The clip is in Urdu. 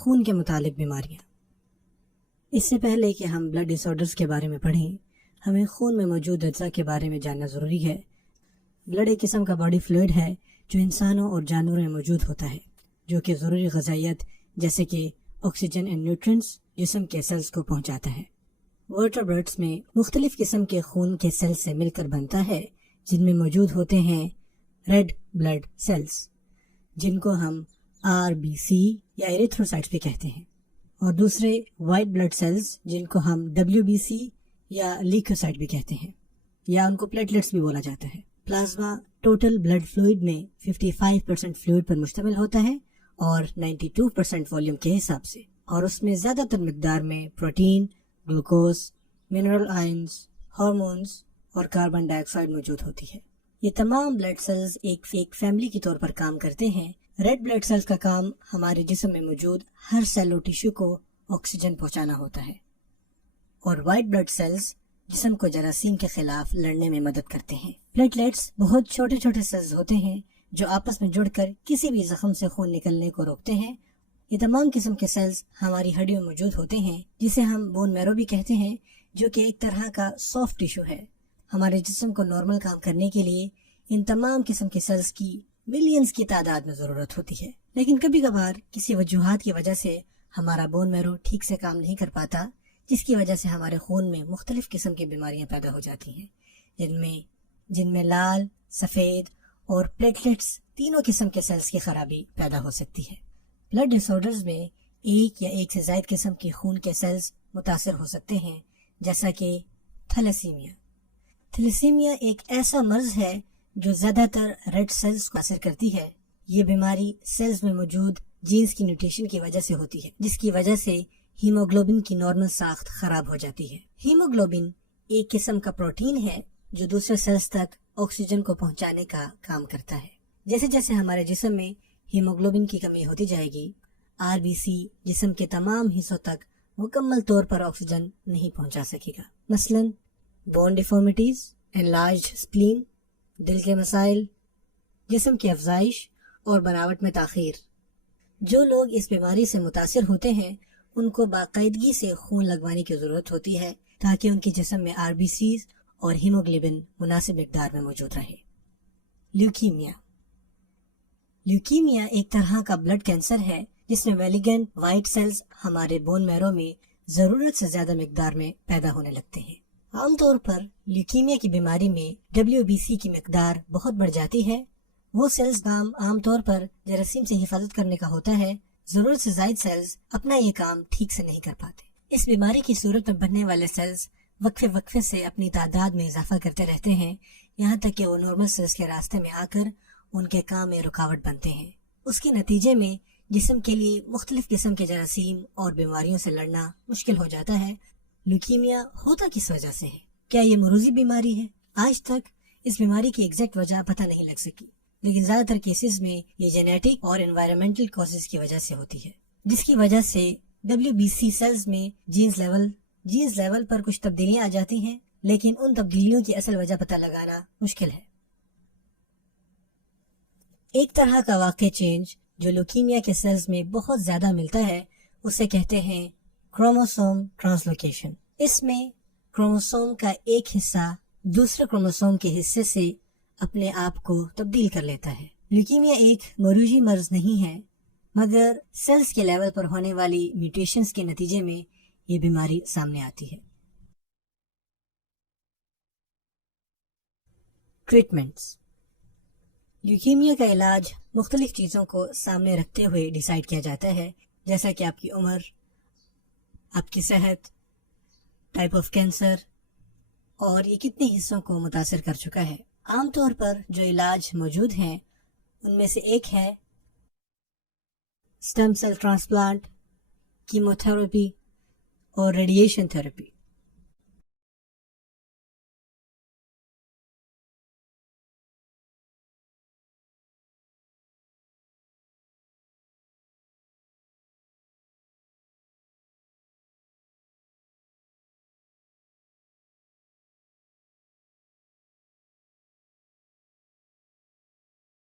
خون کے متعلق بیماریاں۔ اس سے پہلے کہ ہم بلڈ ڈس آرڈرز کے بارے میں پڑھیں، ہمیں خون میں موجود اجزاء کے بارے میں جاننا ضروری ہے۔ بلڈ ایک قسم کا باڈی فلوئڈ ہے جو انسانوں اور جانوروں میں موجود ہوتا ہے، جو کہ ضروری غذائیت جیسے کہ آکسیجن اینڈ نیوٹرینٹس جسم کے سیلز کو پہنچاتا ہے۔ ورٹبرٹس میں مختلف قسم کے خون کے سیل سے مل کر بنتا ہے، جن میں موجود ہوتے ہیں ریڈ بلڈ سیلز، جن کو ہم RBC یا ایریتھروسائٹس بھی کہتے ہیں، اور دوسرے وائٹ بلڈ سیلز جن کو ہم WBC یا لیکوسائٹ بھی کہتے ہیں، یا ان کو پلیٹلیٹس بھی بولا جاتا ہے۔ پلازما ٹوٹل بلڈ فلوئڈ میں 55% فلوئڈ پر مشتمل ہوتا ہے اور 92% والیوم کے حساب سے، اور اس میں زیادہ تر مقدار میں protein, glucose, mineral ions, hormones اور کاربن ڈائی آکسائڈ موجود ہوتی ہے۔ یہ تمام بلڈ سیلز ایک فیملی کے طور پر کام کرتے ہیں۔ ریڈ بلڈ سیلز کا کام ہمارے جسم میں موجود ہر سیل اور ٹیشو کو آکسیجن پہنچانا ہوتا ہے، اور وائٹ بلڈ سیلز جسم کو جراثیم کے خلاف لڑنے میں مدد کرتے ہیں۔ پلیٹلیٹس بہت چھوٹے چھوٹے سیلز ہوتے ہیں جو آپس میں جڑ کر کسی بھی زخم سے خون نکلنے کو روکتے ہیں۔ یہ تمام قسم کے سیلز ہماری ہڈیوں میں موجود ہوتے ہیں، جسے ہم بون میرو بھی کہتے ہیں، جو کہ ایک طرح کا سافٹ ٹیشو ہے۔ ہمارے جسم کو نارمل کام کرنے کے لیے ان تمام قسم کے سیلز کی ملینز کی تعداد میں ضرورت ہوتی ہے، لیکن کبھی کبھار کسی وجوہات کی وجہ سے ہمارا بون میرو ٹھیک سے کام نہیں کر پاتا، جس کی وجہ سے ہمارے خون میں مختلف قسم کی بیماریاں پیدا ہو جاتی ہیں، جن میں لال، سفید اور پلیٹلیٹس تینوں قسم کے سیلز کی خرابی پیدا ہو سکتی ہے۔ بلڈ ڈس آرڈرز میں ایک یا ایک سے زائد قسم کے خون کے سیلز متاثر ہو سکتے ہیں، جیسا کہ تھیلیسیمیا۔ تھیلیسیمیا ایک ایسا مرض ہے جو زیادہ تر ریڈ سیلز کو اثر کرتی ہے۔ یہ بیماری سیلز میں موجود جینز کی میوٹیشن کی وجہ سے ہوتی ہے، جس کی وجہ سے ہیموگلوبن کی نارمل ساخت خراب ہو جاتی ہے۔ ہیموگلوبن ایک قسم کا پروٹین ہے جو دوسرے سیلز تک آکسیجن کو پہنچانے کا کام کرتا ہے۔ جیسے جیسے ہمارے جسم میں ہیموگلوبن کی کمی ہوتی جائے گی، RBC جسم کے تمام حصوں تک مکمل طور پر آکسیجن نہیں پہنچا سکے گا۔ مثلا بون ڈیفارمیٹیز، انلارجڈ سپلین، دل کے مسائل، جسم کی افزائش اور بناوٹ میں تاخیر۔ جو لوگ اس بیماری سے متاثر ہوتے ہیں ان کو باقاعدگی سے خون لگوانے کی ضرورت ہوتی ہے تاکہ ان کے جسم میں RBCs اور ہیموگلوبن مناسب مقدار میں موجود رہے۔ لیوکیمیا ایک طرح کا بلڈ کینسر ہے جس میں میلیگنٹ وائٹ سیلز ہمارے بون میرو میں ضرورت سے زیادہ مقدار میں پیدا ہونے لگتے ہیں۔ عام طور پر لیوکیمیا کی بیماری میں WBC کی مقدار بہت بڑھ جاتی ہے۔ وہ سیلز کام عام طور پر جراثیم سے حفاظت کرنے کا ہوتا ہے، ضرورت سے زائد سیلز اپنا یہ کام ٹھیک سے نہیں کر پاتے۔ اس بیماری کی صورت میں بننے والے سیلز وقفے سے اپنی تعداد میں اضافہ کرتے رہتے ہیں، یہاں تک کہ وہ نارمل سیلز کے راستے میں آ کر ان کے کام میں رکاوٹ بنتے ہیں۔ اس کے نتیجے میں جسم کے لیے مختلف قسم کے جراثیم اور بیماریوں سے لڑنا مشکل ہو جاتا ہے۔ لیوکیمیا ہوتا کس وجہ سے ہے؟ کیا یہ مروزی بیماری ہے؟ آج تک اس بیماری کی ایگزیکٹ وجہ پتہ نہیں لگ سکی، لیکن زیادہ تر کیسز میں یہ جینیٹک اور انوائرمنٹل کازز کی وجہ سے ہوتی ہے، جس کی وجہ سے WBC سیلز میں جینز لیول پر کچھ تبدیلیاں آ جاتی ہیں، لیکن ان تبدیلیوں کی اصل وجہ پتہ لگانا مشکل ہے۔ ایک طرح کا واقع چینج جو لیوکیمیا کے سیلز میں بہت زیادہ ملتا ہے اسے کہتے ہیں کروموسوم ٹرانسلوکیشن۔ اس میں کروموسوم کا ایک حصہ دوسرے کروموسوم کے حصے سے اپنے آپ کو تبدیل کر لیتا ہے۔ لیوکیمیا ایک مروجی مرض نہیں ہے، مگر سیلز کے لیول پر ہونے والی میوٹیشنز کے نتیجے میں یہ بیماری سامنے آتی ہے۔ ٹریٹمنٹس۔ لیوکیمیا کا علاج مختلف چیزوں کو سامنے رکھتے ہوئے ڈیسائیڈ کیا جاتا ہے، جیسا کہ آپ کی عمر، آپ کی صحت، ٹائپ آف کینسر اور یہ کتنے حصوں کو متاثر کر چکا ہے۔ عام طور پر جو علاج موجود ہیں ان میں سے ایک ہے اسٹیم سیل ٹرانسپلانٹ، کیموتھراپی اور ریڈیشن تھراپی۔